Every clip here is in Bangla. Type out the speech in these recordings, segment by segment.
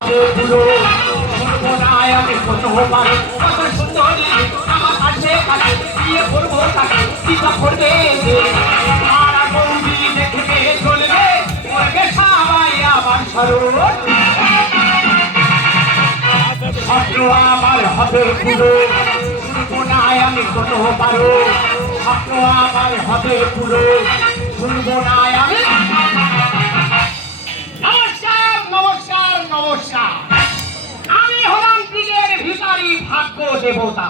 পুরো সর্বনায় আমি কত পারে কত সুন্দরী আমার কাছে কাছে বিয়ে করবো তাকে চিন্তা করবে সারা বৌদি দেখবে চলবে করবে সবাই আমার স্মরণ ছাত্র আমার হবে পুরো সর্বনায় আমি কত পারো ছাত্র আমার হবে পুরো সর্বনায় আমি নমস্কার নমস্কার আমি হলাম দিগের ভিখারি ভাগ্য দেবতা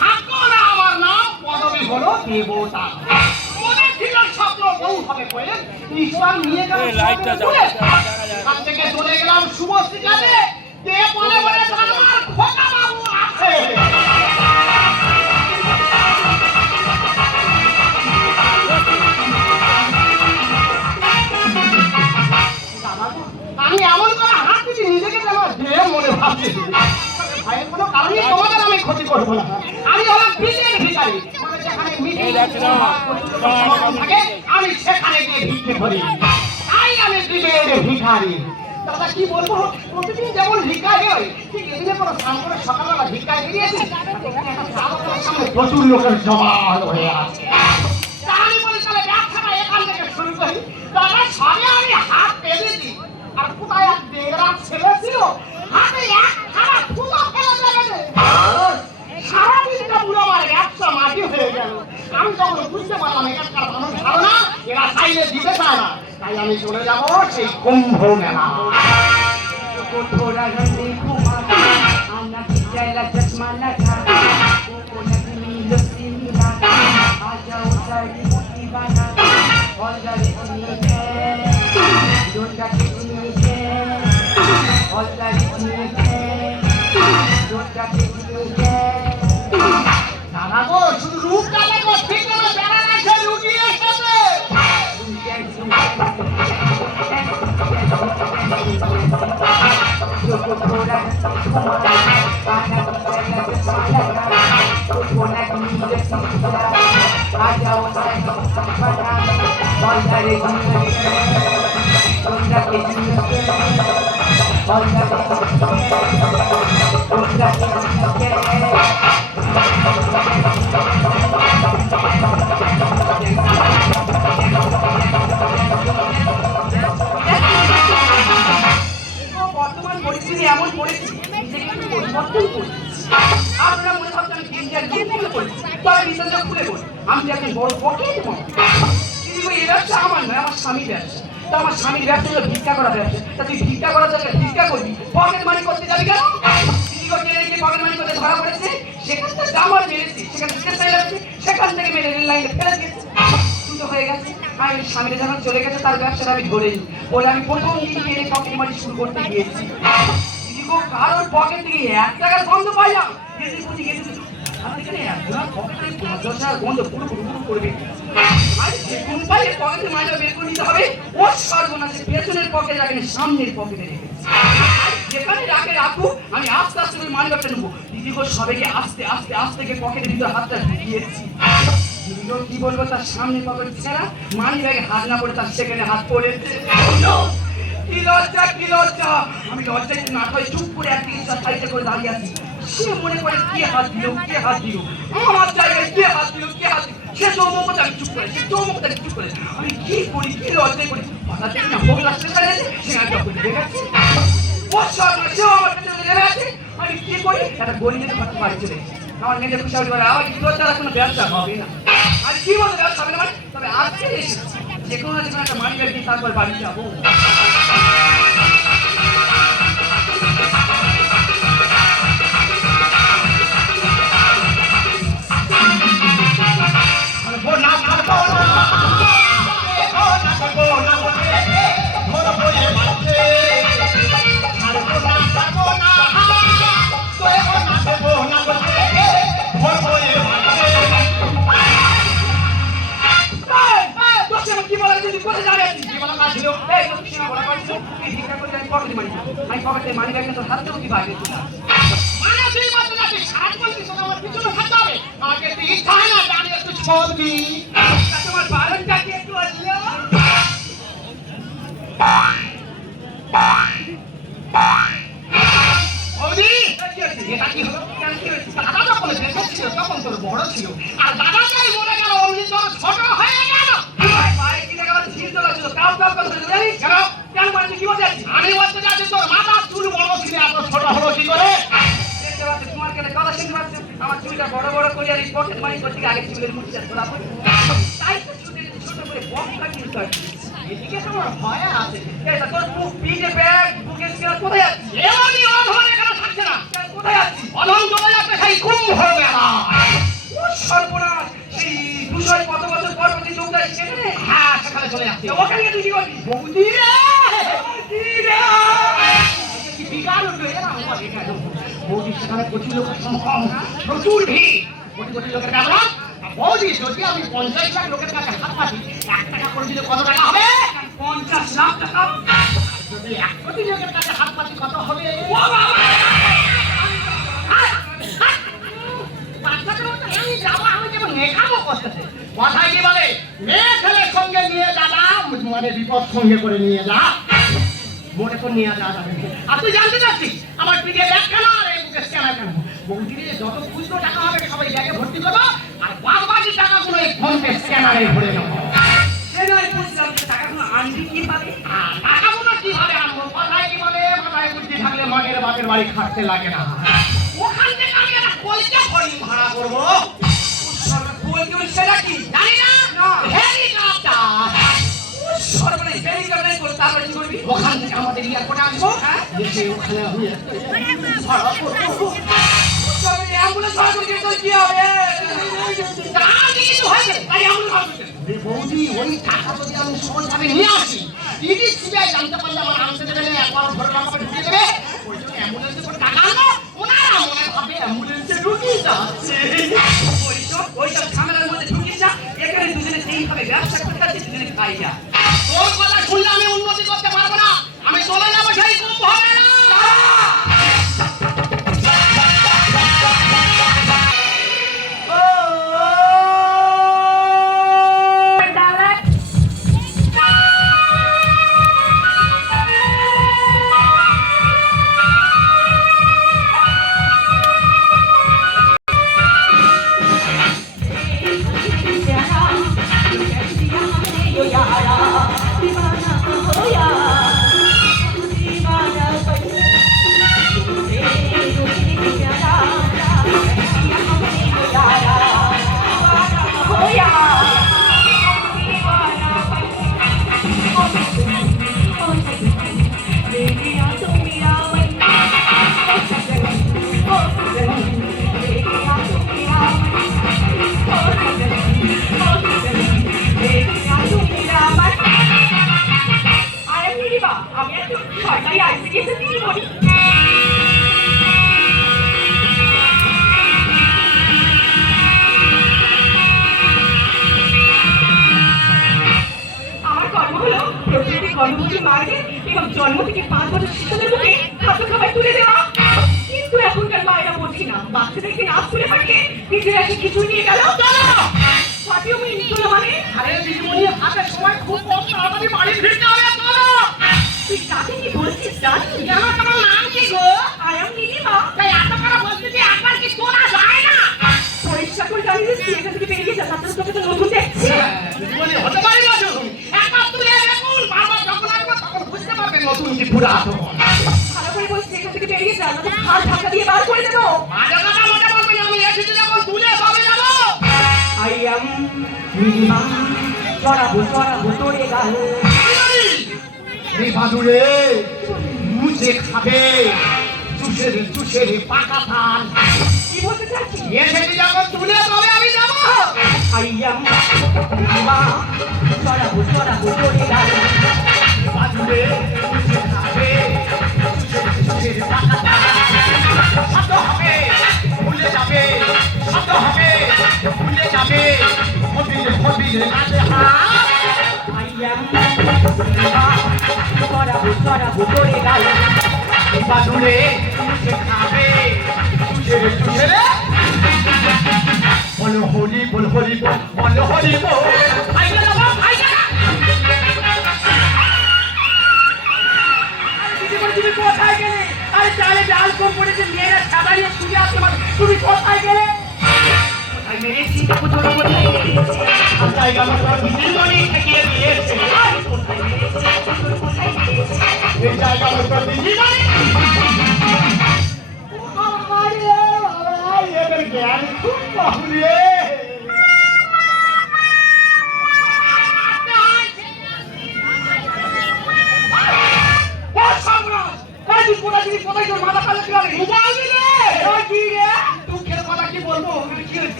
ভাগ্য না আমার নাম পদবী হলো দেবতা মনে ছিল স্বপ্ন বউ হবে কইলেন ঈশ্বর নিয়ে গেল লাইটটা যাও থেকে চলে গেলাম শুভশ্রী কাছে কে বলে বলে আমার খোকা বাবু আছে আমি এমন করে হাত দিচ্ছি নিজেকে মনে ভাবছি ভাইয়ের কোনো কারণে তোমাদের আমি ক্ষতি করবো না আমি হলাম ভিখারি ভিখারি থাকে আমি সেখানে গিয়ে ভিক্ষে করি তাই আমি ভিখারি দাদা কি বলবো প্রতিদিন যেমন ভিক্ষারি হয় ঠিক এদিনে কোনো স্নান করে সকালবেলা ভিক্ষায় বেরিয়েছি সামনে প্রচুর লোকের জমাল হয়ে আছে আমি বলি তাহলে ব্যবসাটা এখান থেকে শুরু করি দাদা সবে আমি হাত পেয়েছি আর কোথায় এক বেগরাম ছেলে ছিল হাতে এক খানা ফুলো ফেলে দেবে সারাদিনটা পুরো আমার ব্যবসা মাটি হয়ে গেল আমি যখন বুঝতে পারলাম এখানকার মানুষ ভালো না এরা চাইলে দিতে চায় না তাই আমি চলে যাবো সেই কুম্ভ মেলা শুধু রূপটা দেখো ঠিক না বেড়া লাগছে রুগিয়ে এসেছে বর্তমান পরিস্থিতি এমন পরিস্থিতি পরিবর্তন করছি আপনারা মনে ভাবছেন আমি তিনটার খুলে পড়ছি তবে বিশেষ খুলে পড়ি আমি একজন বড় পকেট কিন্তু এই ব্যবসা আমার নয় আমার স্বামীর ব্যবসা তা আমার স্বামীর ব্যবসা হলো ভিক্ষা করা ব্যবসা তা তুই ভিক্ষা করার জন্য ভিক্ষা করবি পকেট মানি করতে যাবি কেন পকেট মানি করতে ধরা পড়েছে সেখান থেকে জামার মেরেছি সেখান থেকে মেরে রেল লাইনে ফেলে দিয়েছে কিন্তু হয়ে গেছে আমি স্বামীর যখন চলে গেছে তার ব্যবসাটা আমি ধরে নিই বলে আমি প্রথম দিন মেরে পকেট মানি শুরু করতে গিয়েছি কারোর পকেট থেকে 1 টাকার গন্ধ পাইলাম পেছনের পকেটে রাখেন সামনের পকেটে রেখেছি যেখানে রাখে রাখুক আমি আস্তে আস্তে করে মানি ব্যাগটা নেবো দিদি সবাইকে আস্তে আস্তে আস্তে পকেটের ভিতরে হাতটা ঢুকিয়েছি কি বলবো তার সামনে পকেট ছাড়া মানি ব্যাগে হাত না পড়ে তার সেখানে হাত পড়েছে কি লজ্জা কি লজ্জা আমি লজ্জায় না হয় চুপ করে একদিকে সাইডে করে দাঁড়িয়ে আছি সে মনে করে কে হাত দিল আমার জায়গায় কে হাত দিল সে চৌমুখটা আমি চুপ করে চুপ করে আমি কি করি কি লজ্জায় করি হঠাৎ না হোক রাস্তা ছাড়া গেছে সে একটা করে দেখেছি আমি কি করি একটা গরিবের কথা বাড়ি চলে আমার মেয়েদের খুশি করে আমার কি তারা কোনো ব্যবসা হবে না আর কি বলতে ব্যবসা হবে না তবে আজকে এসেছি যে কোনো একটা মানি ব্যাগ দিয়ে তারপর বাড়ি যাবো মানি ব্যাগ তো হাত দেবো কি বাইরে আমাকে ইচ্ছা হয় না জানি একটু ছবি তোমার বারণটা কি একটু আসলো সেটা কি হলো? দাদা যখন বেঁচে ছিল তখন তোর বড় ছিল, আর দাদা যাই মরে গেল অমনি তোর ছোট হয়ে গেল। আমি বলতে যাচ্ছি তোর মাথার চুল বড় ছিল, এত ছোট হলো কি করে? আমার চুলটা বড় বড় করে আর পকেট মানি করতে আগে চুলের মুখটা ধরা পড়ে, তাই তো চুলের ছোট করে বক কাটিয়ে কাটছি। এদিকে তোমার ভয় আছে। এটা তোর বুক পিঠে ব্যাগ বুকের স্কেল কোথায় আছে? এমনই অধম এখানে থাকছে না, কোথায় আছে? অধম চলে যাচ্ছে সেই কুম্ভ মেলা। সর্বনাশ, সেই 200 কত বছর পর প্রতি যোগ দেয় সেখানে? হ্যাঁ, সেখানে চলে যাচ্ছে। ওখানে গিয়ে তুই কি করবি? বৌদি রে, বৌদি রে! কি বিকাল উঠবে এরা আমার এখানে। বৌদি সেখানে প্রচুর লোকের সমাগম, প্রচুর ভিড়, কোটি কোটি লোকের ব্যবহার। বৌদি যদি আমি 50 লাখ লোকের কাছে হাত পাতি, 1 টাকা করে দিলে কত টাকা হবে? 50 লাখ টাকা। যদি 1 কোটি লোকের কাছে হাত পাতি কত হবে? ও বাবা! বাচ্চাদের মতো আমি যাবো, আমি যেমন নেখাবো কষ্টে। কথায় কি বলে, মেয়ে ছেলের সঙ্গে নিয়ে যাবা মানে বিপদ সঙ্গে করে নিয়ে যা, মোটে তো নিয়ে যাওয়া যাবে না। আর তুই জানতে চাচ্ছিস আমার পিঠে ব্যাগ কেন আর এই বুকে স্ক্যানার কেন? বৌদিরে যত খুচরো টাকা হবে সবাই ব্যাগে ভর্তি করবো, আর বাকি টাকাগুলো এই ফোন পে স্ক্যানারে ভরে নেবো। সে নয় বুঝলাম, টাকাগুলো আনবি কি পাবে? আর টাকাগুলো কিভাবে আনবো? কথায় কি বলে, মাথায় বুদ্ধি থাকলে মাগের বাপের বাড়ি খাটতে লাগে না। ওখান থেকে আমি একটা কলকা ফড়িং ভাড়া করবো। বলতে ওই সেটা কি? জানি না, না। হেলিকপ্টার। সর্বনাশ, হেলিকপ্টারে করে তারপরে কি করবি? ওখান থেকে আমাদের এয়ারপোর্টে আসবো, হ্যাঁ? এসে ওখানে আমি ভাড়া করবো। সর্বনাশ, অ্যাম্বুলেন্স ভাড়া করে তোর কি হবে? আর কিছু হয়েছে, তাই এমন ভাবছে। রে বৌদি, ওই টাকা যদি আমি সহজভাবে নিয়ে আসি, ইডি সিবিআই জানতে পারলে আমার আনতে দেবে না, একবার ঘরে আমাকে ঢুকিয়ে দেবে। ওই জন্য অ্যাম্বুলেন্সে করে টাকা আনবো, ওনারা মনে ভাবে অ্যাম্বুলেন্সে ঢুকিয়ে যাচ্ছে। ওইসব ঝামেলার মধ্যে ঢুকিস না, এখানে দুজনে সেইভাবে ব্যবসা করতে আছে, দুজনে খাই যা। তোর কথা শুনলে আমি উন্নতি করতে পারবো না, আমি চলে যাবো সেই কুম্ভ হবে না। জন্ম থেকে 5 বছর শিশুদের মুখে খাদ্য খাবার তুলে দেওয়া, কিন্তু এখনকার মায়েরা বলছি না, বাচ্চাদেরকে না তুলে পাঠিয়ে নিজেরা এসে কিছু নিয়ে গেল। পাঠিয়েও নিয়ে মানে আরে দিদিমণি, হাতের সময় খুব কম, তাড়াতাড়ি বাড়ি ফিরতে হবে। তুই কাকে কি বলছিস জানি? আমার তোমার নাম কি গো? I am Nilima. তাই এত করে বলতে যে একবার কি তোলা যায় না? পরিষ্কার করে জানিয়ে দিচ্ছি, এখান থেকে বেরিয়ে যা, তারপরে তোকে তো নতুন দেখছি। দিদিমণি, হতে পারে না তো। একবার তুলে দেখুন, বাবা যখন আসবে তখন বুঝতে পারবে নতুন কি পুরাতন। ভালো করে বলছি, এখান থেকে বেরিয়ে যা, নতুন ঘাট ধাক্কা দিয়ে বার করে দেবো। মাঝে কথা মনে বলবেন, আমি এসেছি যখন তুলে তবে যাবো। আই এম নীলিমা, চড়াবো চড়াবো তোরে গাল। এই বাদুড়ে মুছে খাবে, চুষে চুষে পাকা ধান। কি বলতে চাচ্ছি? এসেছি যখন তুলে তবে আমি যাবো। আই এম নীলিমা, চড়াবো চড়াবো তোরে গাল। বাদুড়ে মুছে খাবে, চুষে চুষে পাকা ধান। শব্দ হবে, ভুলে যাবে, শব্দ হবে, ভুলে যাবে, হবিলে হবিলে নাচে হাত। আই এম নীলিমা, চড়াবো চড়াবো তোরে গাল। বাদুড়ে মুছে খাবে, চুষে চুষে রে। বলো হরি বল হরি বল, বলো হরি বল। ভাই গেল ভাই গেল। তুমি কোথায় গেলে? আরে চালে ডাল কম পড়েছে, মেয়েরা সাদা নিয়ে শুয়ে আসতে পারে। তুমি কোথায় গেলে? কোথায় মেরেছি? কোথায় কোথায় মেরেছি? জায়গা মতো দিদিমণি ঠেকিয়ে দিয়েছে। কোথায় মেরেছি? কোথায় মেরেছি? এই জায়গা মতো দিদিমণি এদের জ্ঞান খুব বাহুরে।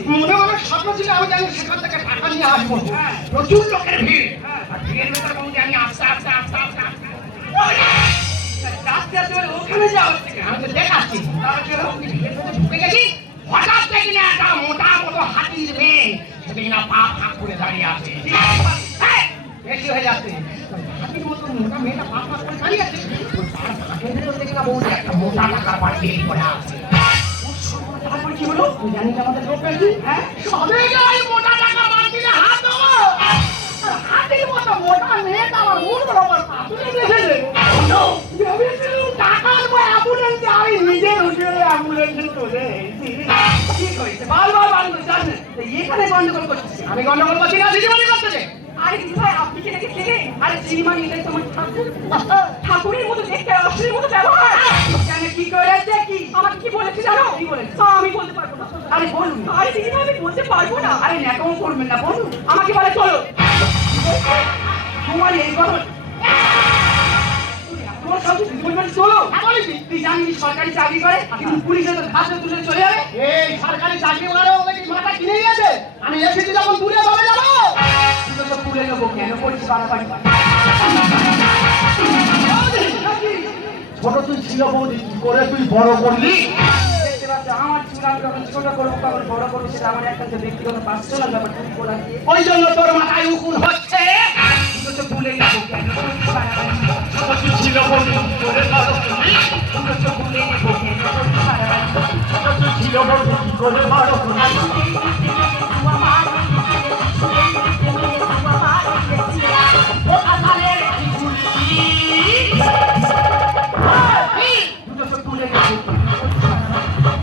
মনে মনে স্বপ্ন ছিল আমি জানি সেখান থেকে টাকা নিয়ে আসবো। প্রচুর লোকের ভিড়। আর ভিড়ের ভেতরে বলছি আমি আস্তে আস্তে আস্তে আস্তে আস্তে রাস্তা চলে ওখানে যাও। আমি তো দেখাচ্ছি। তারপর কি হলো? ভিড়ের ভেতরে ঢুকে গেছি। হঠাৎ দেখি না একটা মোটা মতো হাতির মেয়ে সেটা কিনা পা ফাঁক করে দাঁড়িয়ে আছে। এই, বেশি হয়ে যাচ্ছে। হাতির মতো মোটা মেয়েটা পা ফাঁক করে দাঁড়িয়ে আছে। তার ফাঁকের ভেতর দেখি না বলছে একটা মোটা টাকার বাড়ি করে আছে। তারপর কি হলো? তুই জানিস আমাদের লোক পেয়েছি? হ্যাঁ? সবে ওই মোটা টাকা বাড়তিতে হাত দেবো। আর হাতির মতো মোটা মেয়েটা আমার মুখ বরাবর পা তুলে দিয়েছে। ভেবেছিলাম টাকার বই অ্যাম্বুলেন্সে আমি নিজের উঠে অ্যাম্বুলেন্সে চলে এসেছি। ঠিক হয়েছে, বারবার বারবার জানেন এখানে গন্ডগোল করছে। আমি গন্ডগোল করছি না, দিদিমণি করতেছে। আরে দিদি ভাই, আপনি কি নাকি ছেলে? আরে চিনিমা নিলে তোমার ঠাকুর, ঠাকুরের মতো দেখতে, অসুরের মতো ব্যবহার। জানে কি করেছে? কি আমাকে কি বলেছে জানো? কি বলেছে? আমি বলতে পারবো না। আরে বলুন। আরে দিদি ভাই, আমি বলতে পারবো না। আরে ন্যাকামো করবেন না, বলুন। আমাকে বলে চলো। তোমার এই কথা তোমার সব কিছু বলবেন, চলো। তুই জানিস সরকারি চাকরি করে, কিন্তু পুলিশে তো ঘাসে তুলে চলে যাবে। এই সরকারি চাকরি ওরাও নাকি মাথা কিনে নিয়েছে। আমি এসেছি যখন দূরে ভাবে যাবো। তুই তো তুলে নেবো, কেন করিস বাড়াবাড়ি? ছোট তুই ছিল বৌদি, কি করে তুই বড় করলি? দেখতে পাচ্ছ, আমার চুল আমি যখন ছোট করবো তখন বড় করবো, সেটা আমার একটা ব্যক্তিগত পার্সোনাল ব্যাপার। তুমি বলা দিয়ে ওই জন্য তোর মাথায় উকুন হচ্ছে। তুই তো তুলে নেবো, কেন করিস বাড়াবাড়ি? ছোট তুই ছিল বৌদি, কি করে বড় করলি? তুই তো তুলে নেবো, কেন করিস বাড়াবাড়ি? ছোট তুই ছিল বৌদি, কি করে বড় করলি?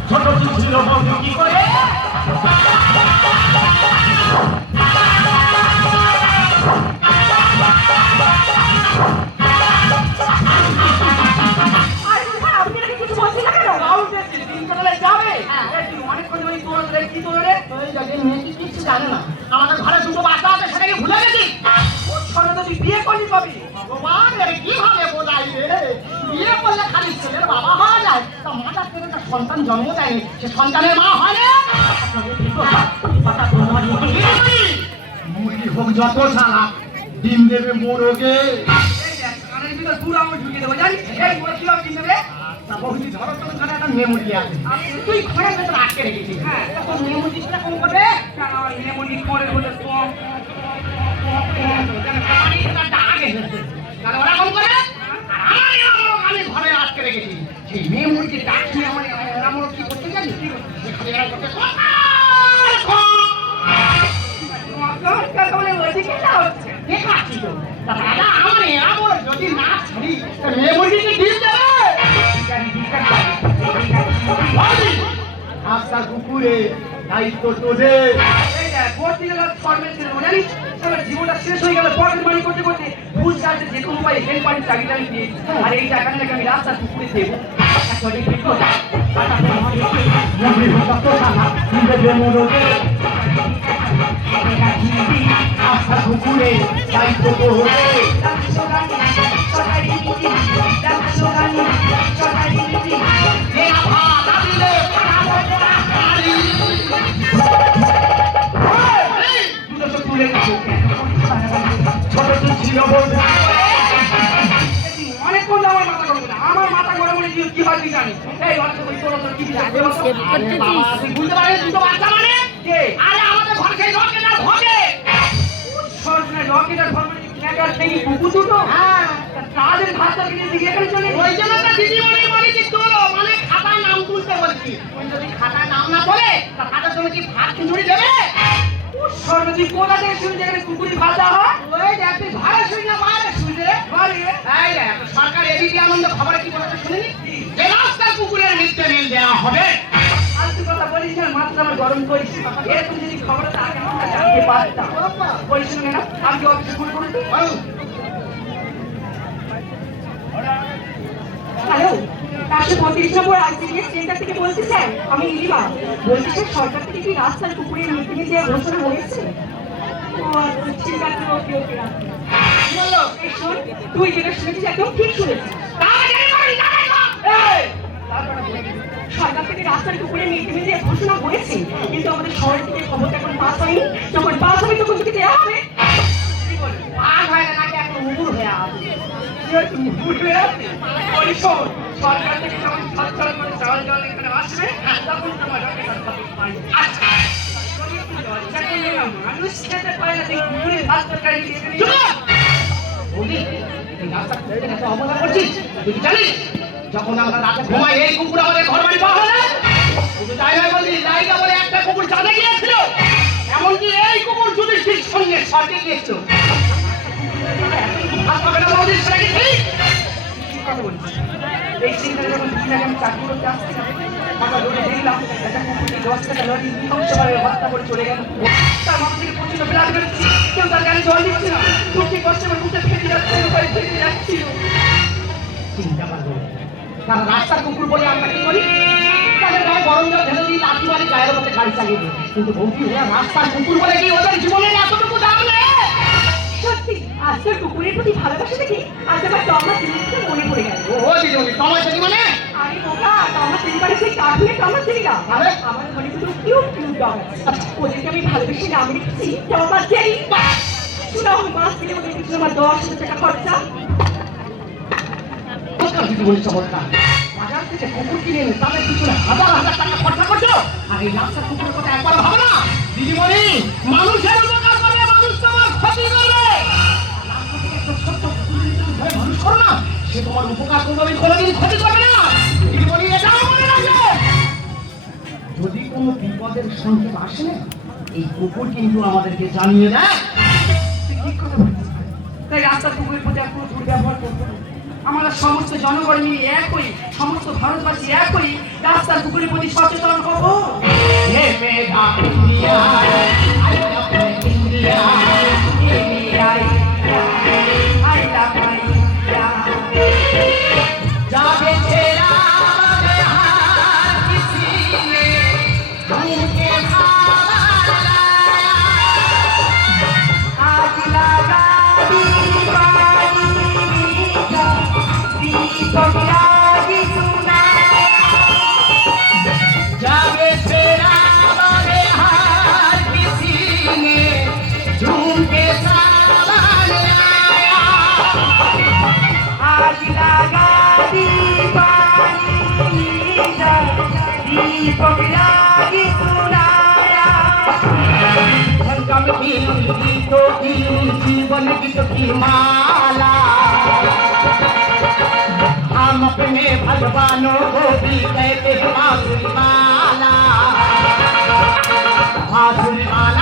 ছোট তুই ছিল বৌদি, কি করে? আরে দিদি ভাই, আপনি নাকি কিছু বলছেন না কেন? দিনকালে যাবে। তুই অনেকক্ষণ ধরে দৌড়াতে কি দৌড়ে? ওই জায়গায় মেয়েটি কিচ্ছু জানে না। আমাদের ঘরে দুটো বাচ্চা আছে, সেটাকে ভুলে গেছি। ছোট তো তুই বিয়ে করলি কবি? ভগবান, এর কিভাবে বোঝাই রে? বিয়ে করলে খালি ছেলের বাবা হওয়া যায়, তা মাতার থেকে একটা সন্তান জন্ম দেয়নি, সে সন্তানের মা হয় না। মুরগি হোক যত সালা, ডিম দেবে মোরগে। এই দেখ, কানের ভিতর পুরো আঙুল ঢুকিয়ে দেবো, জানিস? এই পুরো কিভাবে কিনতে হবে? তা বৌদি ধরো তো ওখানে একটা মেয়ে মুরগি আছে, তুই ঘরের ভেতরে আটকে রেখেছিস। হ্যাঁ। তখন মেয়ে মুরগি সেটা কম করবে। কারণ আমার মেমোরি পরে হলে কম। তাহলে ওরা কম করবে। আর আমার এরামোরগ আমি ঘরে আটকে রেখেছি। সেই মেয়ে মুরগির ডাক শুনে আমার এরামোরগ কি করতে জানি? সেখানে এরা করতে দেখাচ্ছি তো। তা দাদা, আমার এরামোরগ যদি না ছাড়ি, তা মেয়ে মুরগিকে ডিম দেবে। রাস্তার কুকুরে দায়িত্ব তোদের। এই দেখ, ভোট দিলে না ফর্মেট ছিল, জানিস? আমার জীবনটা শেষ হয়ে গেল পকেট মানি করতে করতে। ভুল চার্জে যে কোনো উপায়ে হেল্প পার্টির চাকরিটা আমি পেয়েছি। আর এই টাকা নাকি আমি রাস্তার কুকুরে দেবো। একটা বিপদ। মুরগি হোক যত সালা, ডিম দেবে মোরগে। রাস্তার কুকুরে দায়িত্ব তোদের। ছোট তুই ছিল বলতে অনেকক্ষণ আমার মাথা গরম না, আমার মাথা গরম হলে কি হয় তুই জানিস? এই অনেক কি বুঝতে পারিস দুটো বাচ্চা মানে কে? আরে আমাদের ঘর সেই রকেটার ভোগে। সরকার রকেটার ফর্মেট ক্যাকার থেকে কুকুর দুটো। হ্যাঁ, তাদের ভাতটা কিনে দিয়ে এখানে চলে ওই জন্য তো দিদিমণি বলেছি তো, মানে খাতায় নাম তুলতে বলছি। তুই যদি খাতায় নাম না বলে, তা তাদের জন্য কি ভাত খিচুড়ি দেবে? সর্বজি কোথা থেকে শুনে যেখানে কুকুরি ভাত দেওয়া হয়? ওই দেখ, তুই ঘরে শুই না বাইরে শুই রে। বাড়ি এই দেখ, সরকার এবিপি আনন্দ খবরে কি বলেছে শুনিনি? যে রাস্তার পেমেন্ট দেওয়া হবে। আর তুই কথা বলিস না, মাথা আমার গরম করিস। এরকম যদি খবরটা আগে আমরা জানতে পারতাম। বলিস না, আমি কি অফিসে ফোন করবি? হ্যালো, 135 নম্বর আইসিডিএস সেন্টার থেকে বলছি স্যার। আমি নীলিমা বলছি স্যার, সরকার থেকে কি রাস্তার কুকুরের মিটিংয়ে দেওয়া ঘোষণা হয়েছে? ও আচ্ছা, ঠিক আছে, ওকে ওকে রাখি। বলো, এই শোন, তুই যেটা শুনেছিস একদম ঠিক শুনেছিস। এই, সরকার থেকে রাস্তার কুকুরের মিটিংয়ে দেওয়া ঘোষণা হয়েছে, কিন্তু আমাদের শহর থেকে খবরটা এখন পাস হয়নি। যখন পাস হবে তখন থেকে দেওয়া হবে। কি বলে? আর হয় না, নাকি এখন উগুর হয়ে আছে। সরকার থেকে যখন সচ্ছল করে চাল জল এখানে আসবে, তখন তোমার আচ্ছা মানুষ খেতে পারে না, ঘুরে ভাত তরকারি দিয়ে বৌদি, এই রাস্তা খুঁজে এত অবহেলা করছিস? তুই কি জানিস যখন আমরা রাতে ঘুমাই এই কুকুর আমাদের ঘর বাড়ি পাওয়া হয় না? শুধু তাই নয় বলছি, লাইকা বলে একটা কুকুর চাঁদে গিয়েছিল, এমনকি এই কুকুর যুধিষ্ঠির সঙ্গে স্বর্গে গিয়েছিল। হাত পাবে না বৌদি, সেটা কি ঠিক? কথা বলছি। এই চিন্তা যখন দিন আগে আমি চাকরি করতে আসছি না, আমরা রোডে দেখলাম একটা কুকুরকে 10 টাকা লরি নৃশংসভাবে হত্যা করে চলে গেল। তার মাথা থেকে প্রচন্ড ব্লাড বেরোচ্ছে, কেউ তার গায়ে জল দিচ্ছে না, দুঃখে কষ্টে আমার বুকে ফেটে যাচ্ছে, ফেটে যাচ্ছিল। চিন্তা করবো, কারণ রাস্তার কুকুর বলে আমরা কি করি? তাদের গায়ে গরম জল ঢেলে দিই, লাঠি মারি, গায়ের মধ্যে গাড়ি চালিয়ে দিই। কিন্তু বৌদি, ওরা রাস্তার কুকুর বলে কি ওদের জীবনের এতটুকু দাম নেই? সত্যি, আজকের কুকুরের প্রতি ভালোবাসা দেখে আজ আমার টমা জিনিসটা মনে পড়ে গেল। ও দিদিমণি, তোমার সেটি মানে? আরে বোকা, টমা সিনেমার সেই কার্টুনের টমা সিনেমা। আরে? আমার ঘরে দুটো কিউট কিউট ডগ আছে, ওদেরকে আমি ভালোবেসে নাম রেখেছি টমা জেরি। শুনো, মাস থেকে ওদের পিছনে আমার 10,000 টাকা খরচা। দিদিমণি চমৎকার, বাজার থেকে কুকুর কিনে এনে তাদের পিছনে হাজার হাজার টাকা খরচা করছো, আর এই রাস্তার কুকুরের কথা একবার ভাবে না? দিদিমণি, মানুষের উপকার করলে মানুষ তোমার ক্ষতি করবে। রাস্তা থেকে একটা ছোট্ট কুকুর যদি তুমি ধরে মানুষ করো না, সে তোমার উপকার করবে, আমি কোনোদিন ক্ষতি করবে না। দিদিমণি, এটাও মনে রাখবে। যদি কোনো বিপদের সংকেত আসে না, এই কুকুর কিন্তু আমাদেরকে জানিয়ে দেয়। তুই ঠিক কথা বলছিস। তাই রাস্তার কুকুরের প্রতি আর কোনো দুর্ব্যবহার করবো না। আমরা সমস্ত জনগণ মিলে এক হই, সমস্ত ভারতবাসী এক হই, রাস্তার কুকুরের প্রতি সচেতন হবো। হে মেঘা ইন্ডিয়া, আই লাভ ইন্ডিয়া। जाके तेरा बहार किसी ने तुमके भार लाया, आज लगा दीवानी का दीपक लागी सुनाया। जाके तेरा बहार किसी ने तुमके सावन लाया। आज लगा दीवानी का दीपक लागी सुनाया। धड़कन की गीतों की जीवन गीत की माला, हम अपने भगवानों को भी कहते हैं बांसुरी माला, बांसुरी माला।